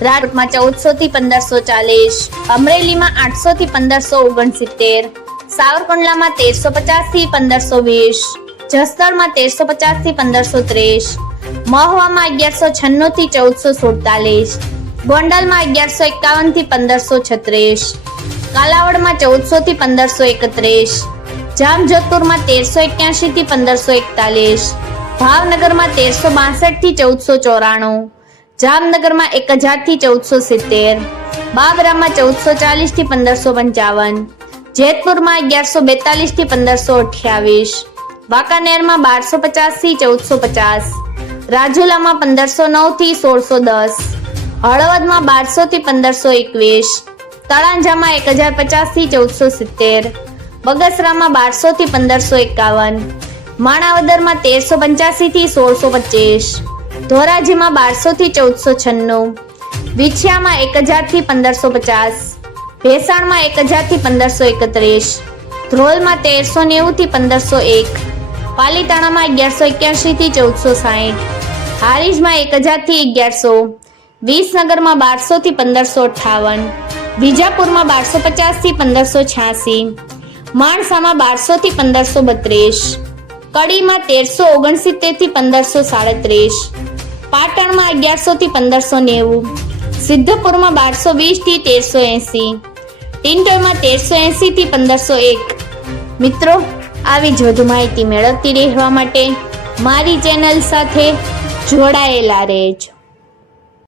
રાજકોટમાં ચૌદસો થી પંદરસો ચાલીસ, અમરેલીમાં આઠસો થી પંદરસો ઓગણસિત્તેર, સાવરકુંડલામાં તેરસો પચાસથી પંદરસો વીસ, જસદણમાં તેરસો પચાસથી પંદરસો ત્રીસ, મહુવામાં અગિયારસો છન્નું થી ચૌદસો સુડતાલીસ, ગોંડલમાં અગિયારસો એકાવનથી પંદરસો છત્રીસ, કાલાવડમાં ચૌદસો થી પંદરસો એકત્રીસ, જામજોધપુરમાં તેરસો એક્યાસી થી પંદરસો એકતાલીસ, ભાવનગરમાં તેરસો બાસઠથી ચૌદસો ચોરાણું જામનગરમાં એક હજારથી ચૌદસો સિત્તેર, બાબરામાં ચૌદસો ચાલીસથી પંદરસો પંચાવન, જેતપુરમાં અગિયારસો બેતાલીસથી પંદરસો અઠ્યાવીસ, વાંકાનેરમાં બારસો પચાસથી ચૌદસો પચાસ, રાજુલામાં પંદરસો નવથી સોળસો દસ, હળવદમાં બારસોથી પંદરસો એકવીસ, તળાંજામાં એક હજાર પચાસથી ચૌદસો સિત્તેર, બગસરામાં બારસોથી પંદરસો એકાવન, માણાવદરમાં તેરસો પંચ્યાસીથી સોળસો પચીસ ધોરાજીમાં બારસો થી ચૌદસો છન્નું, વિછિયામાં એક હજારથી પંદરસો પચાસ, ભેસાણમાં એક હજારથી પંદરસો એકત્રીસ, ધ્રોલમાં તેરસો નેવું થી પંદરસો એક, પાલીતાણામાં અગિયારસો એક્યાસી થી ચૌદસો સાહીઠ, હારીજમાં એક હજારથી અગિયારસો, વિસનગરમાં બારસો થી પંદરસો અઠાવન વિજાપુરમાં બારસો પચાસથી પંદરસો છ્યાસી, માણસામાં બારસો થી પંદરસો બત્રીસ, કડીમાં તેરસો ઓગણસિત્તેરથી પંદરસો સાડત્રીસ પાટણમાં અગિયારસો થી પંદરસો નેવું સિદ્ધપુરમાં બારસો વીસથી તેરસો એંસી ટિન્ટોમાં તેરસો એંસીથી પંદરસો એક મિત્રો, આવી જ વધુ માહિતી મેળવતી રહેવા માટે મારી ચેનલ સાથે જોડાયેલા રહેજો.